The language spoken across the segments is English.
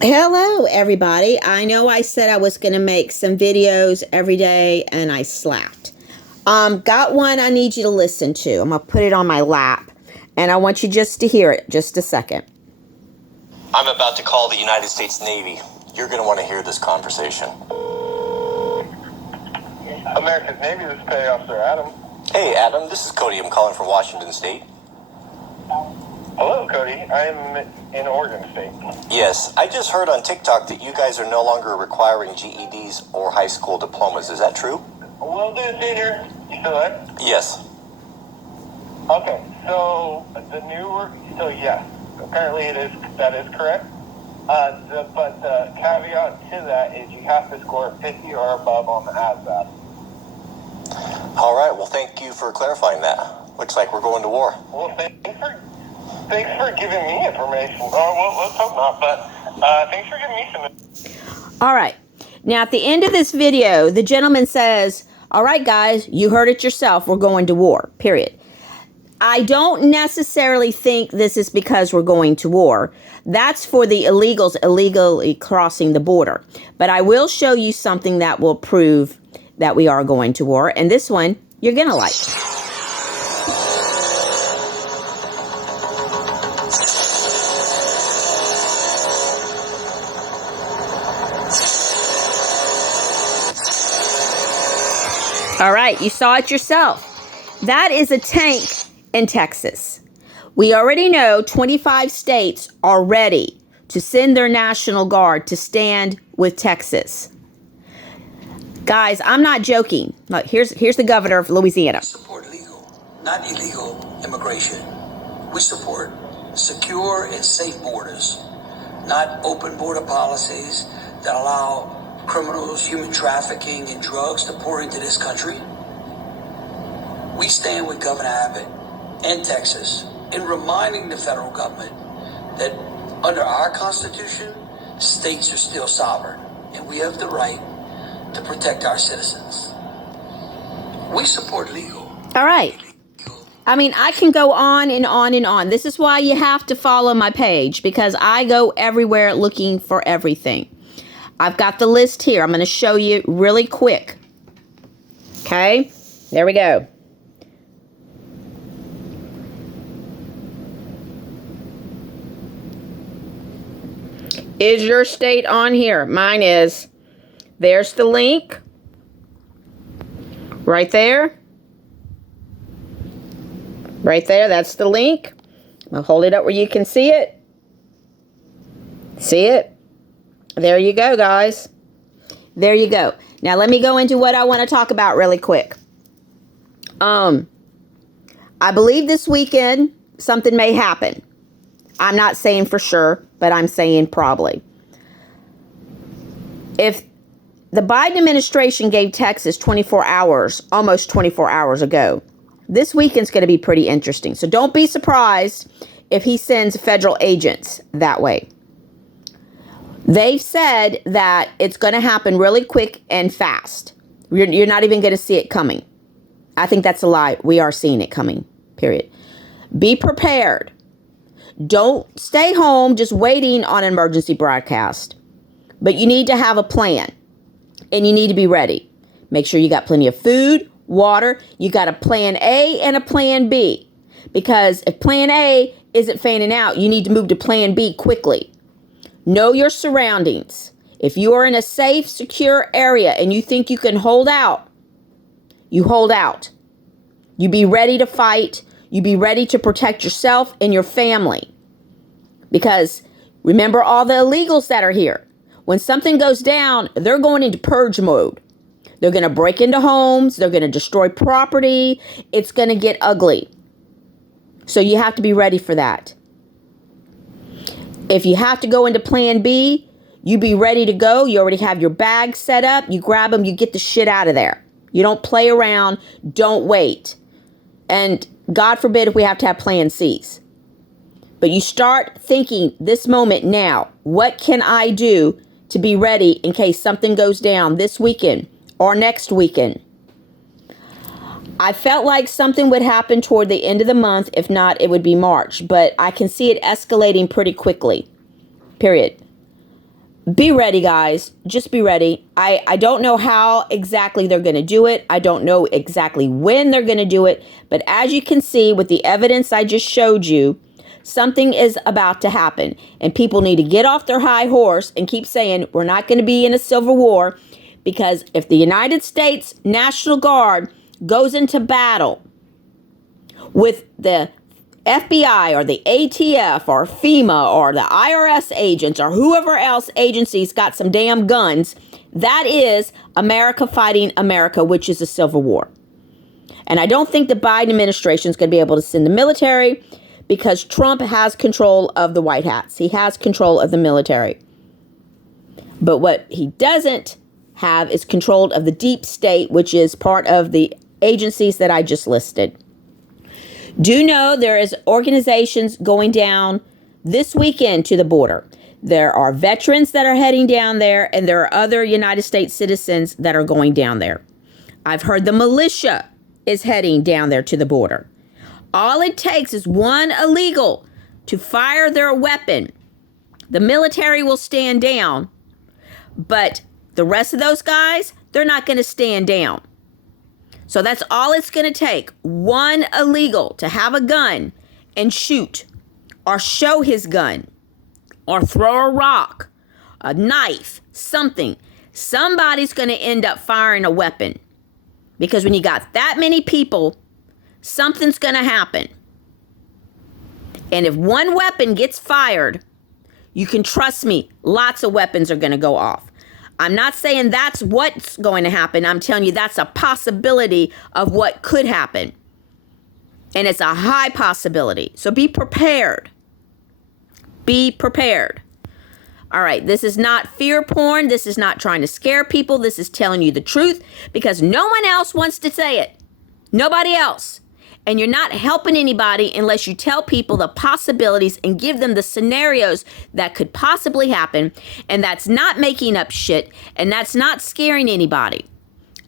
Hello, everybody. I know I said I was going to make some videos every day and I slacked. Got one I need you to listen to. I'm going to put it on my lap and I want you just to hear it. Just a second. I'm about to call the United States Navy. You're going to want to hear this conversation. America's Navy, this is Petty Officer Adam. Hey, Adam. This is Cody. I'm calling from Washington State. Hello, Cody. I'm in Oregon State. Yes, I just heard on TikTok that you guys are no longer requiring GEDs or high school diplomas. Is that true? Will do, Senior. You still there? Yes. Okay, so yes, apparently that is correct. But the caveat to that is you have to score 50 or above on the ASVAB. All right. Well, thank you for clarifying that. Looks like we're going to war. Well, thanks for giving me information. Oh, well, let's hope not, but thanks for giving me some. All right. Now, at the end of this video, the gentleman says, all right, guys, you heard it yourself. We're going to war, period. I don't necessarily think this is because we're going to war. That's for the illegals illegally crossing the border. But I will show you something that will prove that we are going to war. And this one, you're going to like. All right, you saw it yourself. That is a tank in Texas. We already know 25 states are ready to send their National Guard to stand with Texas. Guys, I'm not joking. Look, here's the governor of Louisiana. We support legal, not illegal immigration. We support secure and safe borders, not open border policies that allow criminals, human trafficking, and drugs to pour into this country. We stand with Governor Abbott and Texas in reminding the federal government that under our Constitution, states are still sovereign, and we have the right to protect our citizens. We support legal. All right. I mean, I can go on and on and on. This is why you have to follow my page, because I go everywhere looking for everything. I've got the list here. I'm going to show you really quick. Okay, there we go. Is your state on here? Mine is. There's the link. Right there. Right there, that's the link. I'll hold it up where you can see it. See it? There you go, guys. There you go. Now let me go into what I want to talk about really quick. I believe this weekend something may happen. I'm not saying for sure, but I'm saying probably. If the Biden administration gave Texas 24 hours, almost 24 hours ago, this weekend's going to be pretty interesting. So don't be surprised if he sends federal agents that way. They've said that it's going to happen really quick and fast. You're not even going to see it coming. I think that's a lie. We are seeing it coming, period. Be prepared. Don't stay home just waiting on an emergency broadcast. But you need to have a plan. And you need to be ready. Make sure you got plenty of food, water. You got a plan A and a plan B. Because if plan A isn't fanning out, you need to move to plan B quickly. Know your surroundings. If you are in a safe, secure area and you think you can hold out, you hold out. You be ready to fight. You be ready to protect yourself and your family. Because remember all the illegals that are here. When something goes down, they're going into purge mode. They're going to break into homes. They're going to destroy property. It's going to get ugly. So you have to be ready for that. If you have to go into plan B, you be ready to go. You already have your bag set up. You grab them. You get the shit out of there. You don't play around. Don't wait. And God forbid if we have to have plan C's. But you start thinking this moment now. What can I do to be ready in case something goes down this weekend or next weekend? I felt like something would happen toward the end of the month. If not, it would be March. But I can see it escalating pretty quickly. Period. Be ready, guys. Just be ready. I don't know how exactly they're going to do it. I don't know exactly when they're going to do it. But as you can see with the evidence I just showed you, something is about to happen. And people need to get off their high horse and keep saying we're not going to be in a civil war. Because if the United States National Guard goes into battle with the FBI or the ATF or FEMA or the IRS agents or whoever else agency's got some damn guns, that is America fighting America, which is a civil war. And I don't think the Biden administration is going to be able to send the military because Trump has control of the White Hats. He has control of the military. But what he doesn't have is control of the deep state, which is part of the agencies that I just listed. Do know there is organizations going down this weekend to the border. There are veterans that are heading down there, and there are other United States citizens that are going down there. I've heard the militia is heading down there to the border. All it takes is one illegal to fire their weapon. The military will stand down, but the rest of those guys, they're not going to stand down. So that's all it's going to take. One illegal to have a gun and shoot or show his gun or throw a rock, a knife, something. Somebody's going to end up firing a weapon because when you got that many people, something's going to happen. And if one weapon gets fired, you can trust me, lots of weapons are going to go off. I'm not saying that's what's going to happen. I'm telling you that's a possibility of what could happen. And it's a high possibility. So be prepared. Be prepared. All right, this is not fear porn. This is not trying to scare people. This is telling you the truth because no one else wants to say it. Nobody else. And you're not helping anybody unless you tell people the possibilities and give them the scenarios that could possibly happen. And that's not making up shit. And that's not scaring anybody.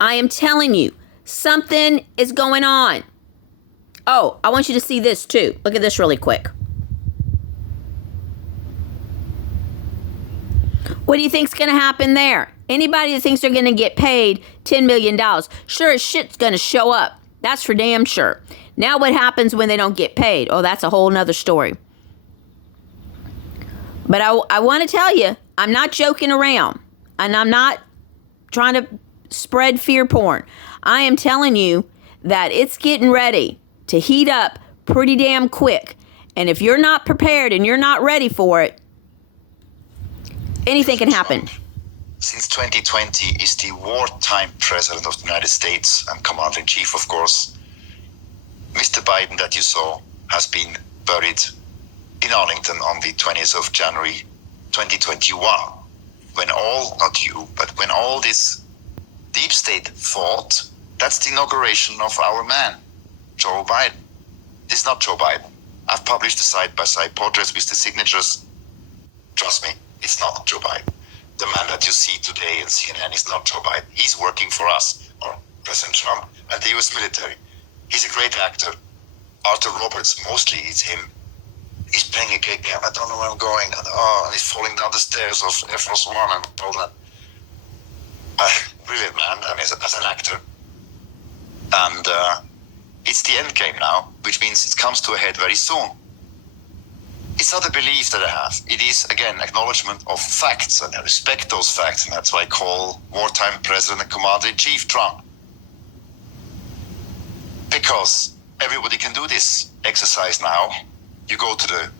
I am telling you, something is going on. Oh, I want you to see this too. Look at this really quick. What do you think's going to happen there? Anybody that thinks they're going to get paid $10 million, sure as shit's going to show up. That's for damn sure. Now what happens when they don't get paid? Oh, that's a whole nother story. But I want to tell you, I'm not joking around. And I'm not trying to spread fear porn. I am telling you that it's getting ready to heat up pretty damn quick. And if you're not prepared and you're not ready for it, anything can happen. Since 2020 is the wartime president of the United States and commander-in-chief, of course. Mr. Biden, that you saw, has been buried in Arlington on the 20th of January 2021. When all this deep state thought, that's the inauguration of our man, Joe Biden. This is not Joe Biden. I've published the side-by-side portraits with the signatures. Trust me, it's not Joe Biden. The man that you see today in CNN is not Joe Biden. He's working for us, or President Trump, and the US military. He's a great actor. Arthur Roberts, mostly it's him. He's playing a gay game. I don't know where I'm going. And he's falling down the stairs of Air Force One and all that. Brilliant man, I mean, as an actor. And it's the end game now, which means it comes to a head very soon. It's not a belief that I have. It is, again, acknowledgement of facts, and I respect those facts, and that's why I call wartime president and commander-in-chief Trump. Because everybody can do this exercise now. You go to the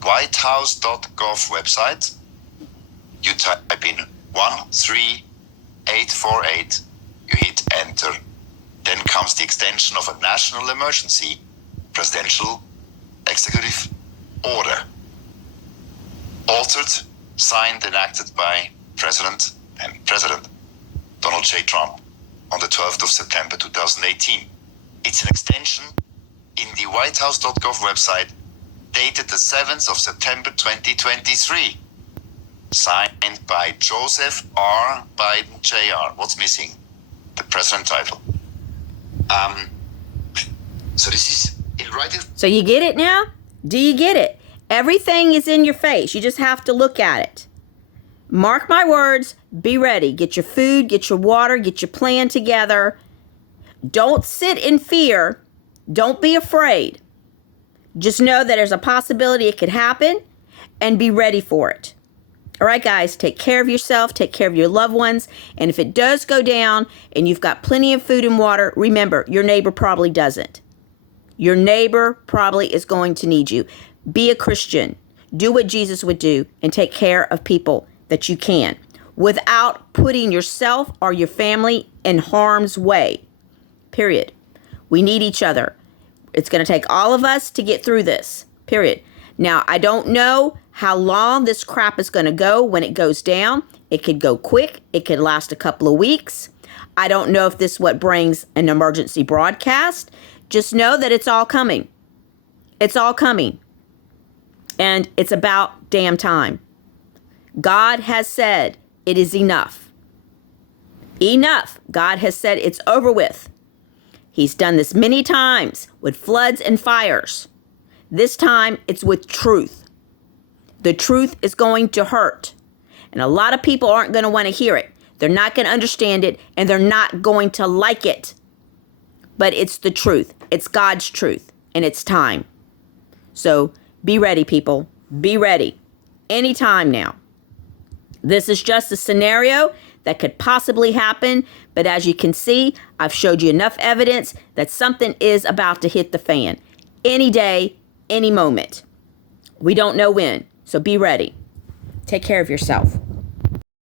whitehouse.gov website, you type in 13848, you hit enter. Then comes the extension of a national emergency, presidential executive order. Altered, signed, enacted by President Donald J. Trump on the 12th of September 2018. It's an extension in the whitehouse.gov website dated the 7th of September 2023. Signed by Joseph R. Biden Jr. What's missing? The president title. So this is in writing. So you get it now? Do you get it? Everything is in your face. You just have to look at it. Mark my words, be ready. Get your food, get your water, get your plan together. Don't sit in fear. Don't be afraid. Just know that there's a possibility it could happen and be ready for it. All right, guys, take care of yourself, take care of your loved ones. And if it does go down and you've got plenty of food and water, remember, your neighbor probably doesn't. Your neighbor probably is going to need you. Be a Christian. Do what Jesus would do and take care of people that you can without putting yourself or your family in harm's way. Period. We need each other. It's going to take all of us to get through this. Period. Now, I don't know how long this crap is going to go when it goes down. It could go quick. It could last a couple of weeks. I don't know if this is what brings an emergency broadcast. Just know that it's all coming. It's all coming. And it's about damn time. God has said it is enough. Enough. God has said it's over with. He's done this many times with floods and fires. This time it's with truth. The truth is going to hurt. And a lot of people aren't going to want to hear it. They're not going to understand it, and they're not going to like it. But it's the truth. It's God's truth, and it's time. So be ready, people. Be ready. Anytime now. This is just a scenario that could possibly happen, but as you can see, I've showed you enough evidence that something is about to hit the fan. Any day, any moment. We don't know when, so be ready. Take care of yourself.